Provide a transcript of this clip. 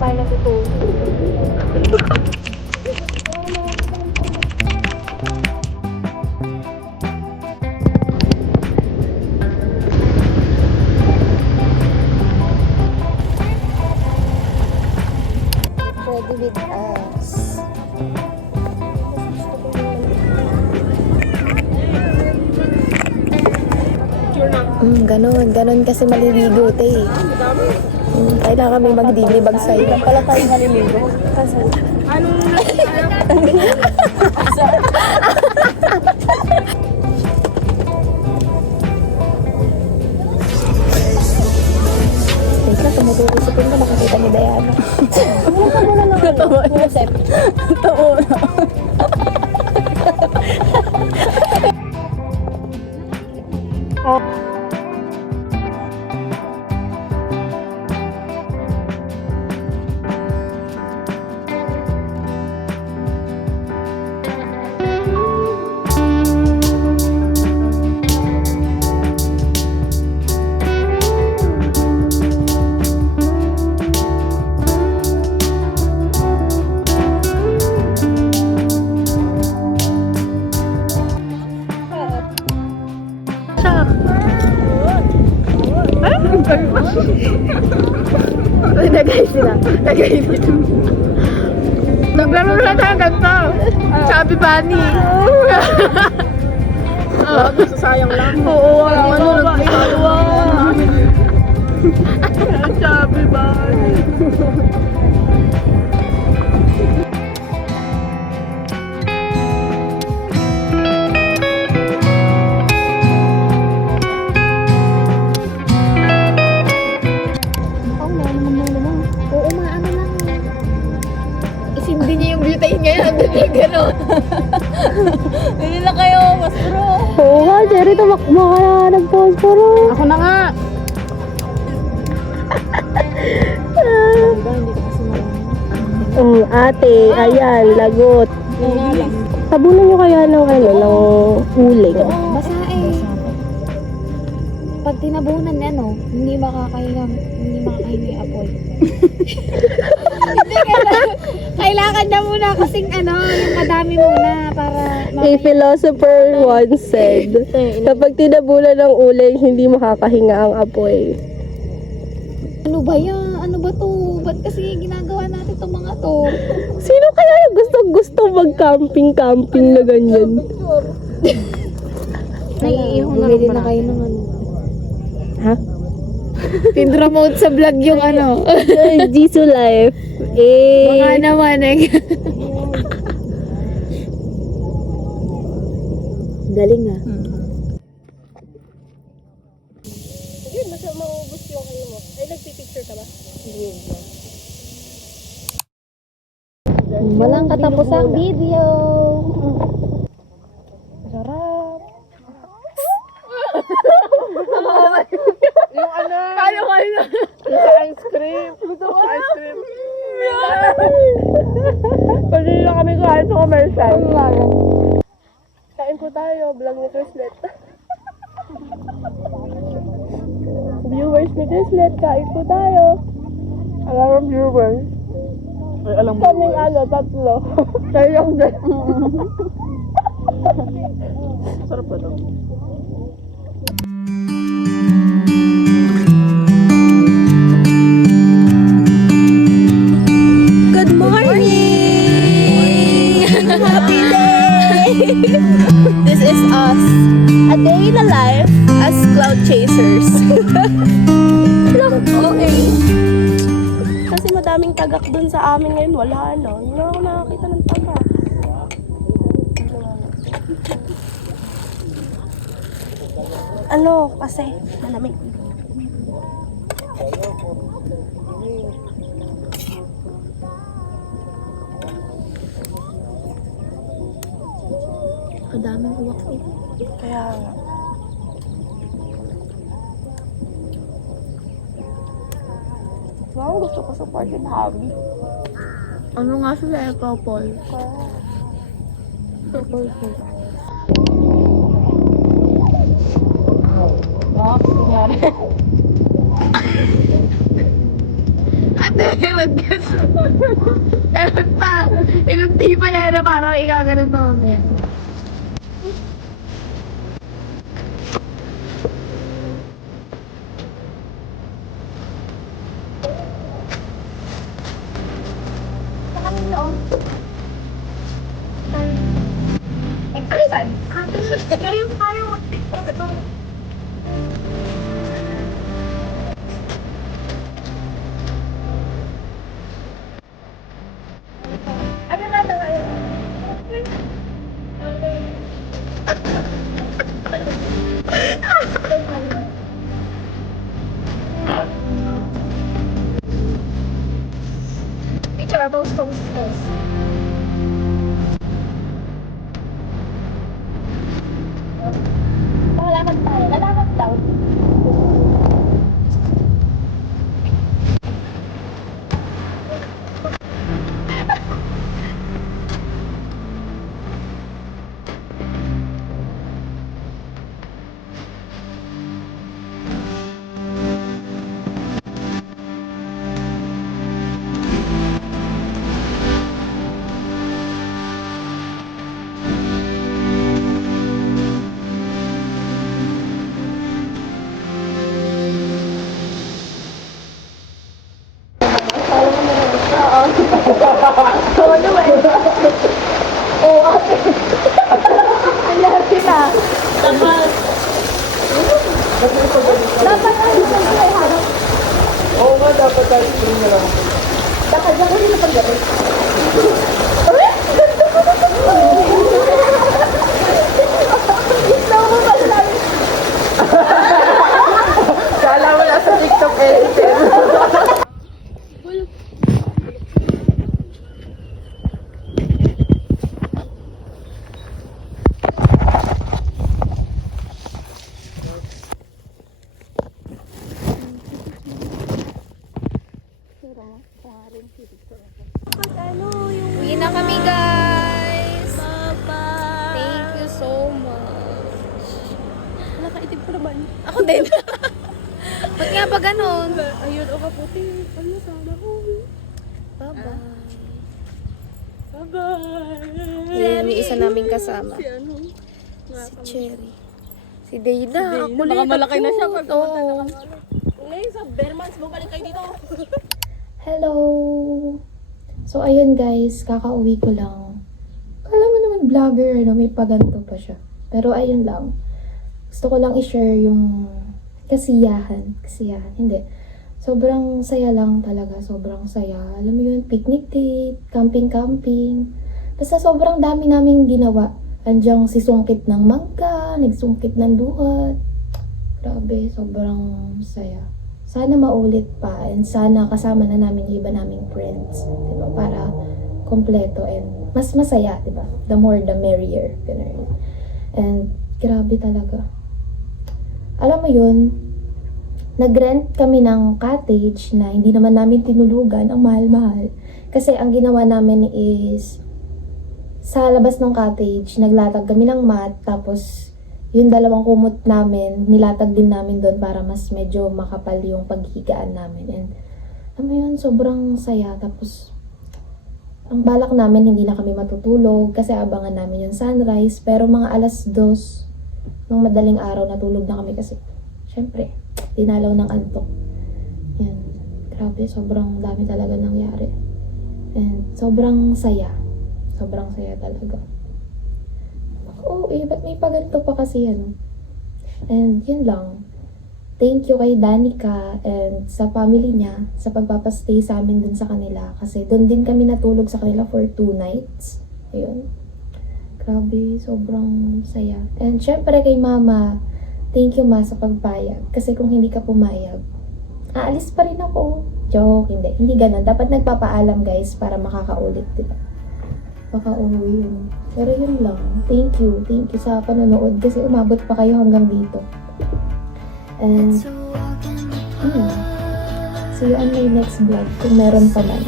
Tayo natutulog. Ready with us. Ganon kasi maliligo te. Kailangan kami magdilibag sa'yo. Pala tayo maliligo. Kasal. Teka, tumutulog sa pinto, makikita ni Diana. Natawa niya. Natawa na. Nagay sila. Nagay dito. Naglaro na tayo ganito. Chubby Bunny. Sayang lang. Oo, walang ano. Chubby Bunny. Hindi niya yung butane ngayon. Hindi gano'n. Hindi na kayo, Maspro. Oo nga, Jerry. Tumakbo ka na. Nag-posporo. Ako na nga. Ate, ayan, lagot. Tabunan nyo kaya ng ng uling. Basta pag tinabunan niya, no, hindi makakahinga yung apoy. Hindi, kailangan na muna kasing yung madami muna para A philosopher once said, kapag tinabunan ng uling, hindi makakahinga ang apoy. Ano ba yan? Ano ba to? Ba't kasi ginagawa natin itong mga to? Sino kaya yung gustong-gusto mag-camping-camping na ganyan? Naiihong na lang na kayo ng Ha? Pinromote sa vlog yung Jisoo Life. Baka naman Galing ah. Yun, mas maubos yung kayo mo. Ay, nagpipicture ka ba? Walang katapusang video. Sarap. Yung ano? Kaya na. Yung sa ice cream. Ice cream. Pwede lang kami kuhain sa commercial. Kain po tayo. Vlog ni Chrislet. Viewers ni Chrislet, kain po tayo. Alam mo viewers. Ay, alam mo. Kaming tatlo. Kayo yung din. Sarap ba ito? Good morning! Happy day! This is us. A day in the life as cloud chasers. Okay. Kasi madaming tagak dun sa amin ngayon. Wala na. Hindi na ako nakakita ng tagak. Ano? Kasi malamig. Kadaming uwak eh. Kaya nga. Wow, gusto ko support yung hobby. Ano nga sila couple? Couple ko. Ewan kasi. Ewan pa. Ilang di pa yan na parang ikaganon mo. Picture post. Lalakad tayo. Lalakad daw. Oo nga, dapat ice cream na lang. Kala mo nasa TikTok editor. Uwi na kami, guys. Thank you so much. Nakaitig pa naman. Ako din. Ba't nga ba ganun? Ayun, o kaputi. Ano sana ko? Bye-bye. Bye-bye. Yan yung isa naming kasama. Si ano? Si Cherry. Si Dayna. Dayna. Baka malaki na siya pag Oo. Ngayon sa Bermans, bumalik kayo dito. Hello! So, ayun guys, kakauwi ko lang. Kala mo naman vlogger, ano, may paganto pa siya. Pero ayun lang. Gusto ko lang i-share yung kasiyahan. Kasiyahan, hindi. Sobrang saya lang talaga, sobrang saya. Alam mo yun, picnic date, camping-camping. Basta sobrang dami naming ginawa. Andiyan sisungkit ng mangga, nagsungkit ng duhat. Grabe, sobrang saya. Sana maulit pa and sana kasama na namin yung iba naming friends, diba? Para kompleto and mas masaya, diba? The more the merrier. Ganun. And grabe talaga. Alam mo yun, nag-rent kami ng cottage na hindi naman namin tinulugan, ang mahal-mahal. Kasi ang ginawa namin is sa labas ng cottage, naglatag kami ng mat, tapos yung dalawang kumot namin, nilatag din namin doon para mas medyo makapal yung paghihigaan namin. And alam mo yun, sobrang saya. Tapos, ang balak namin, hindi na kami matutulog kasi abangan namin yung sunrise. Pero mga 2:00 ng madaling araw, natulog na kami kasi, syempre, dinalaw ng antok. Yan. Grabe, sobrang dami talaga nangyari. And sobrang saya. Sobrang saya talaga. Oo, ba't may paganto pa kasi ano. And yun lang. Thank you kay Danica and sa family niya sa pagpapastay sa amin dun sa kanila. Kasi dun din kami natulog sa kanila for 2 nights. Ayun. Grabe, sobrang saya. And syempre kay mama, thank you ma sa pagpayag. Kasi kung hindi ka pumayag, aalis pa rin ako. Joke, hindi. Hindi ganun. Dapat nagpapaalam guys para makakaulit, diba? Baka uuwi yun. Pero yun lang. Thank you sa panonood kasi umabot pa kayo hanggang dito. And, see you on my next vlog kung meron pa man.